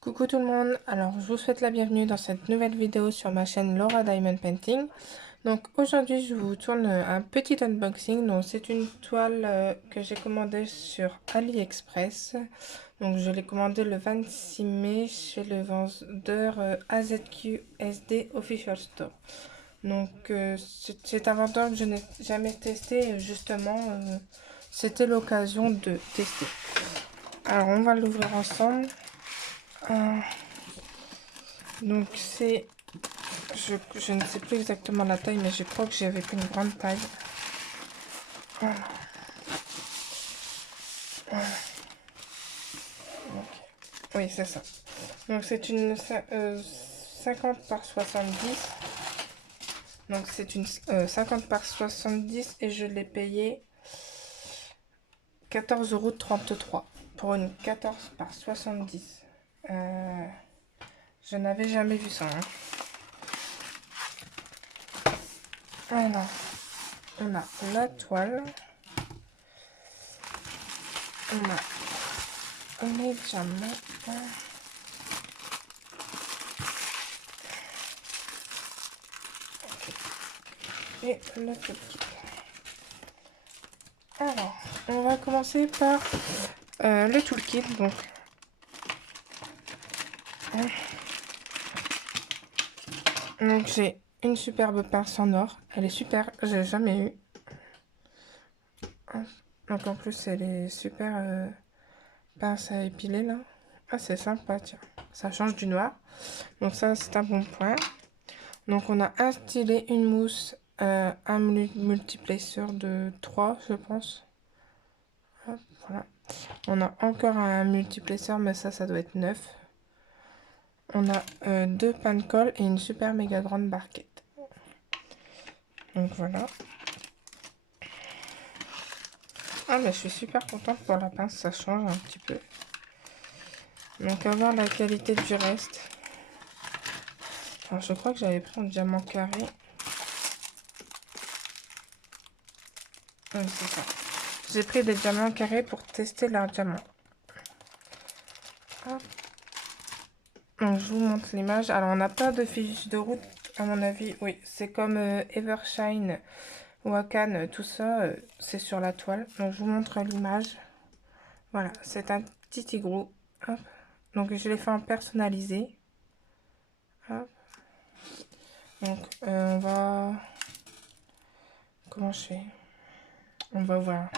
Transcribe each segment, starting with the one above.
Coucou tout le monde, alors je vous souhaite la bienvenue dans cette nouvelle vidéo sur ma chaîne Laura Diamond Painting. Donc aujourd'hui je vous tourne un petit unboxing. Donc c'est une toile que j'ai commandée sur AliExpress. Donc je l'ai commandée le 26 mai chez le vendeur AZQ SD Official Store. Donc c'est un vendeur que je n'ai jamais testé et justement c'était l'occasion de tester. Alors on va l'ouvrir ensemble. Donc c'est, je ne sais plus exactement la taille, mais je crois que j'avais une grande taille. Voilà. Voilà. Donc, oui, c'est ça. Donc c'est une 50 par 70. Donc c'est une 50 par 70 et je l'ai payé 14,33 € pour une 14 par 70. Je n'avais jamais vu ça. Hein. Alors, on a la toile. On a les diamants. Et le toolkit. Alors, on va commencer par le toolkit. Donc j'ai une superbe pince en or. Elle est super, j'ai jamais eu. Donc en plus elle est super pince à épiler là. Ah c'est sympa, tiens. Ça change du noir. Donc ça c'est un bon point. Donc on a un stylet, une mousse, un multiplaceur de 3 je pense. Hop, voilà. On a encore un multiplaceur mais ça doit être 9. On a 2 pains de colle et une super méga grande barquette. Donc voilà. Ah mais je suis super contente pour la pince, ça change un petit peu. Donc à voir la qualité du reste. Alors je crois que j'avais pris un diamant carré. Oui, c'est ça. J'ai pris des diamants carrés pour tester leurs diamants. Hop. Donc je vous montre l'image. Alors on n'a pas de fiche de route à mon avis. Oui, c'est comme Evershine, Wakan, tout ça, c'est sur la toile. Donc je vous montre l'image. Voilà, c'est un petit igloo. Hop. Donc je l'ai fait en personnalisé. Hop. Donc on va... Comment je fais? On va voir.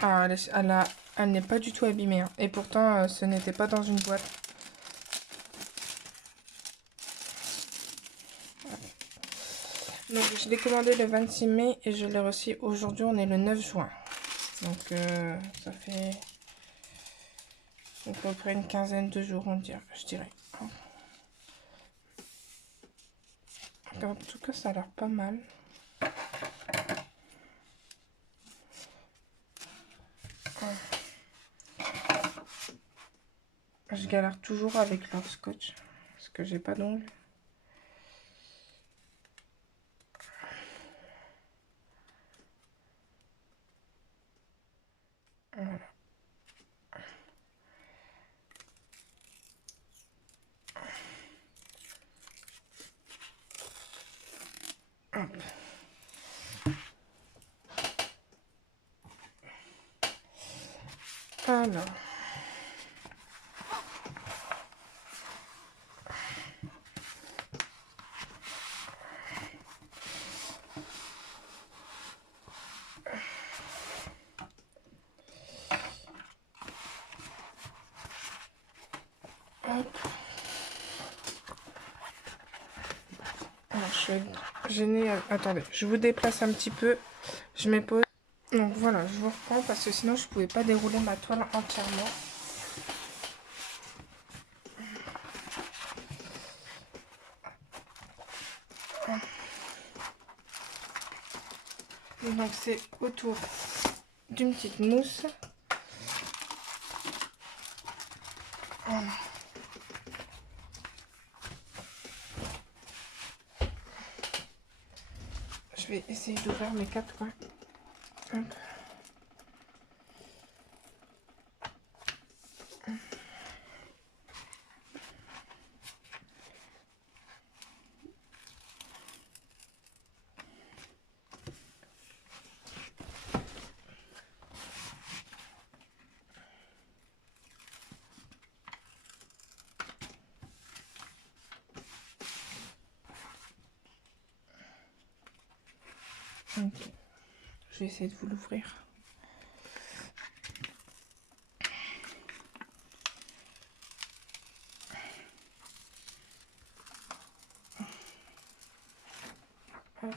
Ah, elle n'est pas du tout abîmée. Hein. Et pourtant, ce n'était pas dans une boîte. Donc, je l'ai commandé le 26 mai et je l'ai reçu aujourd'hui. On est le 9 juin. Donc, ça fait à peu près une quinzaine de jours, je dirais. En tout cas, ça a l'air pas mal. Je galère toujours avec leur scotch parce que j'ai pas d'ongles. Voilà. Hop. Alors. Hop. Alors, je suis gênée. Attendez, je vous déplace un petit peu. Je mets pause. Donc voilà, je vous reprends parce que sinon je pouvais pas dérouler ma toile entièrement. Donc c'est autour d'une petite mousse. Voilà. je vais essayer d'ouvrir mes 4 coins. Hop. Ok. Je vais essayer de vous l'ouvrir. Hop.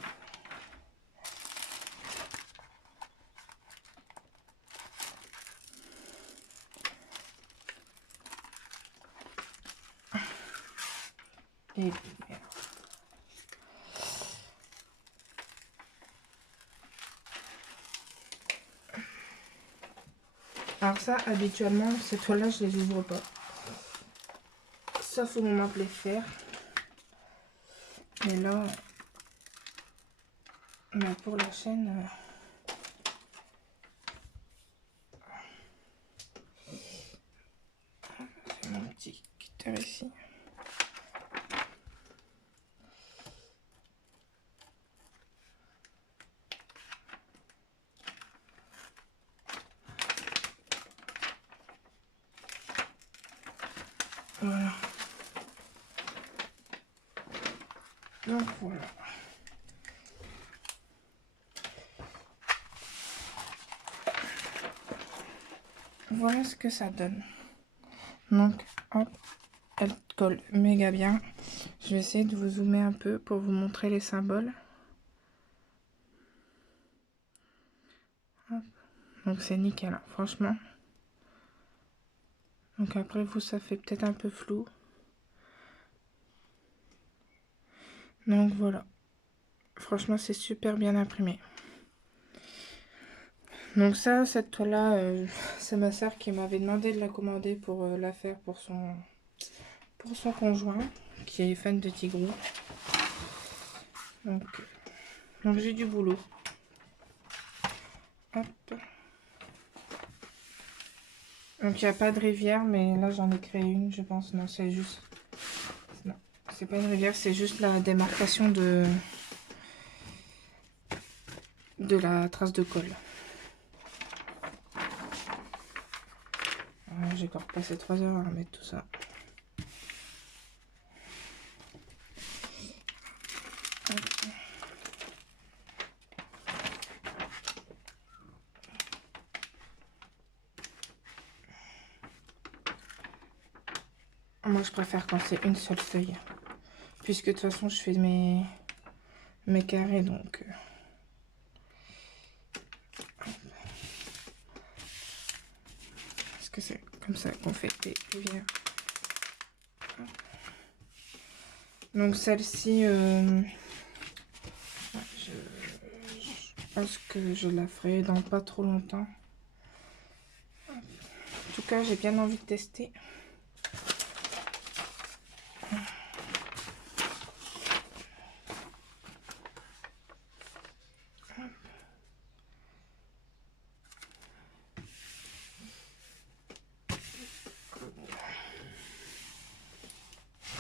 Et alors ça, habituellement, ces toiles-là, je les ouvre pas. Sauf au moment de les faire. Mais là, pour la chaîne... c'est mon petit cutter ici. Voilà. Donc voilà. Voilà ce que ça donne. Donc, hop, elle colle méga bien. Je vais essayer de vous zoomer un peu pour vous montrer les symboles. Hop. Donc c'est nickel, hein, franchement. Donc après vous, ça fait peut-être un peu flou. Donc voilà. Franchement, c'est super bien imprimé. Donc ça, cette toile-là, c'est ma soeur qui m'avait demandé de la commander pour la faire pour son conjoint, qui est fan de Tigrou. Donc j'ai du boulot. Hop. Donc il n'y a pas de rivière, mais là j'en ai créé une, je pense. Non, c'est juste... Non, c'est pas une rivière, c'est juste la démarcation de la trace de colle. J'ai encore passé 3 heures à mettre tout ça. Moi je préfère quand c'est une seule feuille, puisque de toute façon je fais mes carrés, donc parce que c'est comme ça qu'on fait des rivières. Donc celle-ci, je pense que je la ferai dans pas trop longtemps. En tout cas, j'ai bien envie de tester.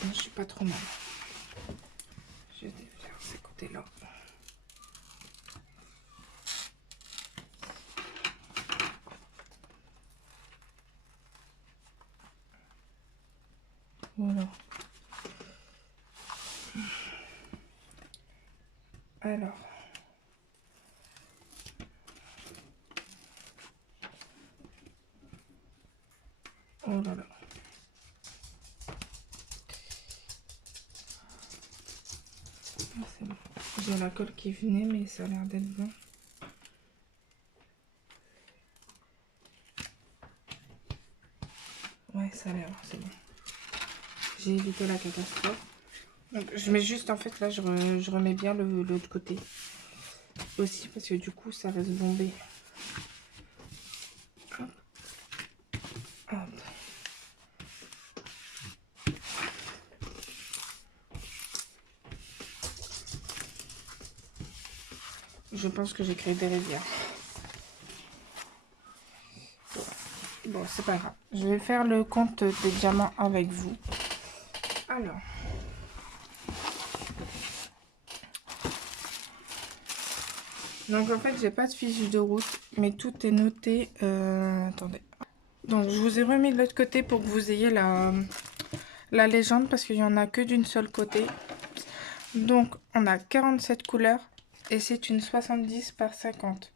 Je suis pas trop mal. Je vais faire ces côtés-là. Voilà. Alors. Oh là là. C'est bon. J'ai la colle qui venait, mais ça a l'air d'être bon. Ouais, ça a l'air, c'est bon. J'ai évité la catastrophe. Donc, je mets juste, en fait, là, je remets bien l'autre côté. Aussi, parce que du coup, ça reste bombé. Hop. Hop. Je pense que j'ai créé des rivières. Bon, c'est pas grave. Je vais faire le compte des diamants avec vous. Alors. Donc en fait, j'ai pas de fiche de route, mais tout est noté. Attendez. Donc je vous ai remis de l'autre côté pour que vous ayez la légende, parce qu'il y en a que d'une seule côté. Donc on a 47 couleurs et c'est une 70 par 50.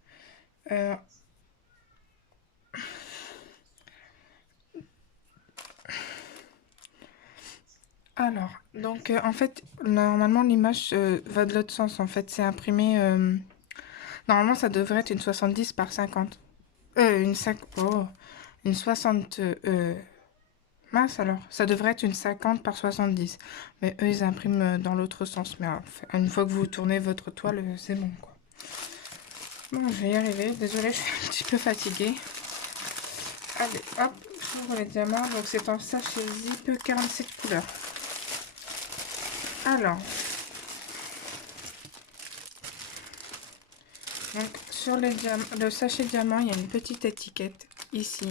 Alors, donc en fait, normalement l'image va de l'autre sens. En fait, c'est imprimé. Normalement, ça devrait être une 70 par 50. Une 60. Mince alors, ça devrait être une 50 par 70. Mais eux, ils impriment dans l'autre sens. Mais une fois que vous tournez votre toile, c'est bon quoi. Bon, je vais y arriver. Désolée, je suis un petit peu fatiguée. Allez, hop, j'ouvre les diamants. Donc c'est en sachet zip 47 couleurs. Alors, donc sur le sachet diamant, il y a une petite étiquette ici.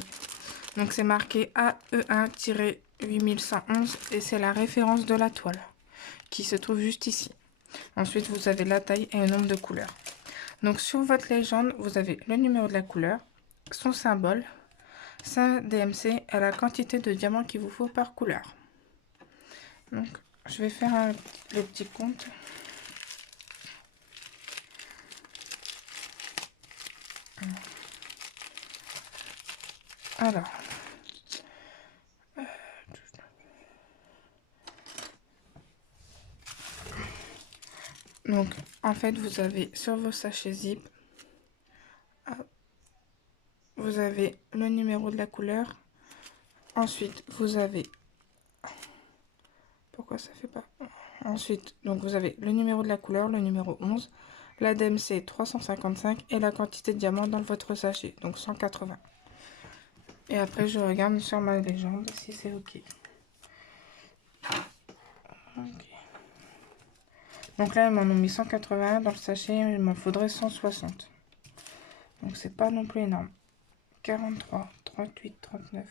Donc c'est marqué AE1-8111 et c'est la référence de la toile qui se trouve juste ici. Ensuite, vous avez la taille et le nombre de couleurs. Donc sur votre légende, vous avez le numéro de la couleur, son symbole, sa DMC et la quantité de diamants qu'il vous faut par couleur. Donc je vais faire le petit compte. Alors, donc en fait vous avez sur vos sachets zip, vous avez le numéro de la couleur. Ensuite vous avez, pourquoi ça fait pas, ensuite donc vous avez le numéro de la couleur, le numéro 11, la DMC 355 et la quantité de diamants dans votre sachet, donc 180. Et après je regarde sur ma légende si c'est ok. Donc là ils m'en ont mis 180 dans le sachet, il m'en faudrait 160. Donc c'est pas non plus énorme. 43, 38, 39.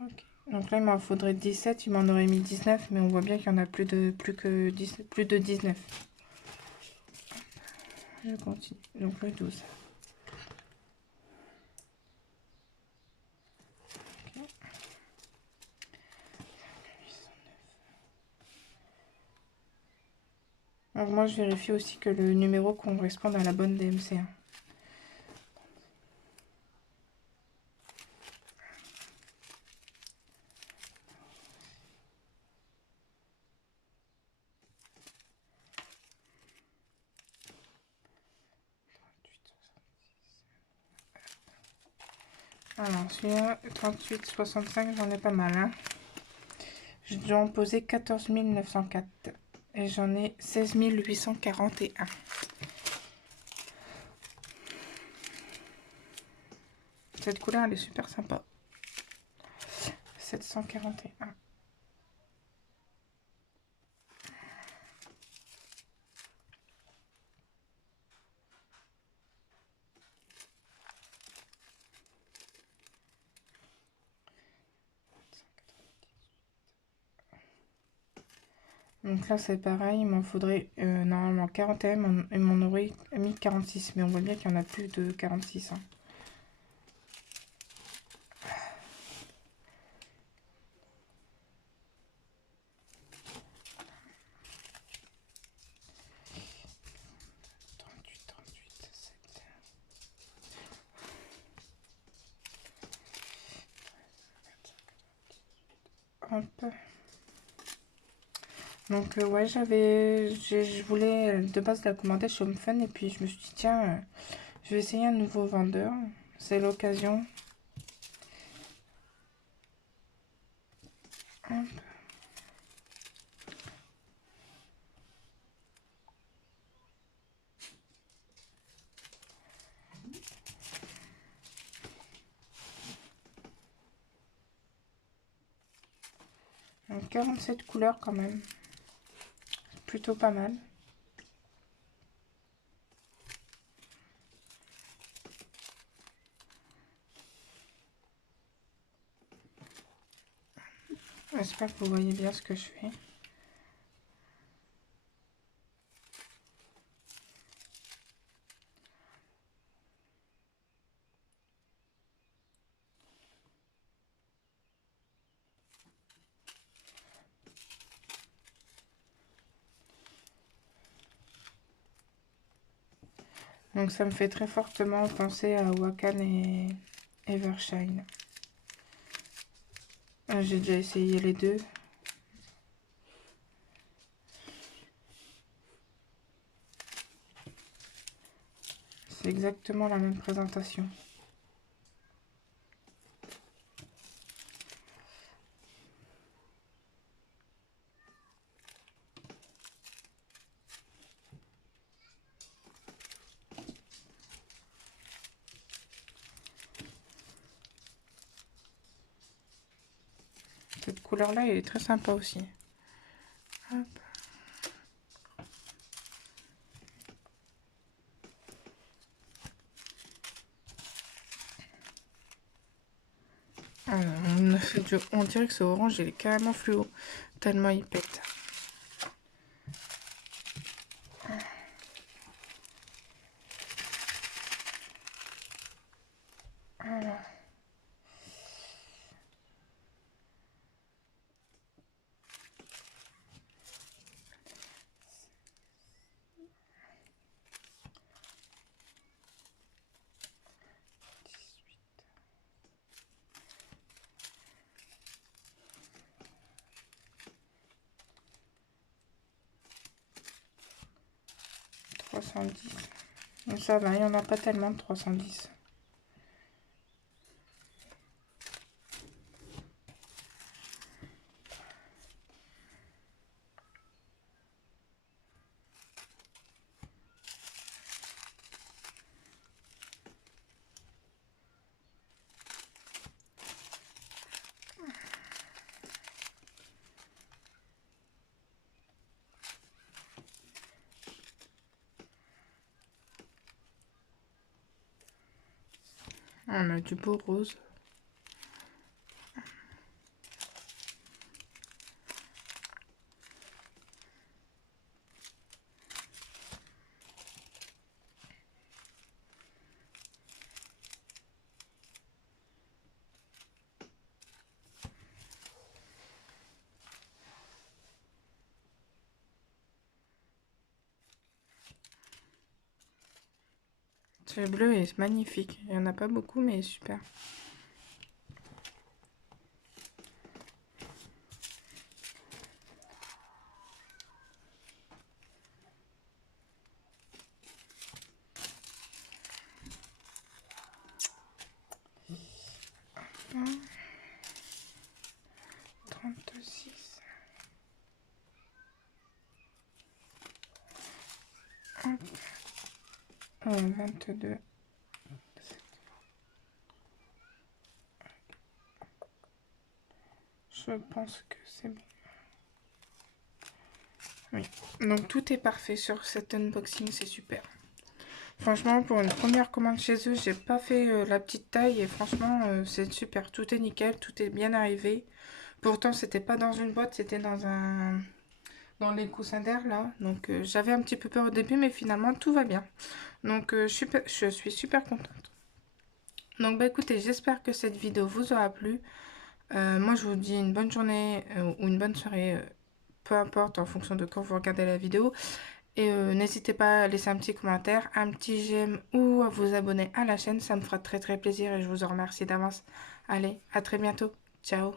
Ok. Donc là il m'en faudrait 17, il m'en aurait mis 19, mais on voit bien qu'il y en a plus de 19. Je continue. Donc le 12. Okay. Donc moi je vérifie aussi que le numéro corresponde à la bonne DMC. Alors celui-là, 38, 65, j'en ai pas mal. Hein. Je dois en poser 14 904 et j'en ai 16 841. Cette couleur elle est super sympa. 741. Donc là c'est pareil, il m'en faudrait normalement 41, il m'en aurait mis 46, mais on voit bien qu'il y en a plus de 46. Hein. Hop. Donc ouais, je voulais de base la commander chez Home Fun et puis je me suis dit tiens, je vais essayer un nouveau vendeur, c'est l'occasion. Hop. Donc 47 couleurs quand même, plutôt pas mal. J'espère que vous voyez bien ce que je fais. Donc ça me fait très fortement penser à Wakan et Evershine. J'ai déjà essayé les deux. C'est exactement la même présentation. Cette couleur-là, elle est très sympa aussi. Hop. Alors, on dirait que ce orange, il est carrément fluo, tellement il pète. Alors. Donc ça va, il n'y en a pas tellement de 310. On a du beau rose. Ce bleu est magnifique. Il n'y en a pas beaucoup, mais super. Hum. 36. Hop. 22. Je pense que c'est bon. Oui. Donc tout est parfait sur cet unboxing, c'est super. Franchement, pour une première commande chez eux, j'ai pas fait la petite taille et franchement, c'est super. Tout est nickel, tout est bien arrivé. Pourtant, c'était pas dans une boîte, c'était dans les coussins d'air là. Donc j'avais un petit peu peur au début, mais finalement tout va bien. Donc je suis super contente. Donc bah écoutez, j'espère que cette vidéo vous aura plu. Moi je vous dis une bonne journée ou une bonne soirée, peu importe en fonction de quand vous regardez la vidéo. Et n'hésitez pas à laisser un petit commentaire, un petit j'aime ou à vous abonner à la chaîne, ça me fera très très plaisir et je vous en remercie d'avance. Allez, à très bientôt, ciao.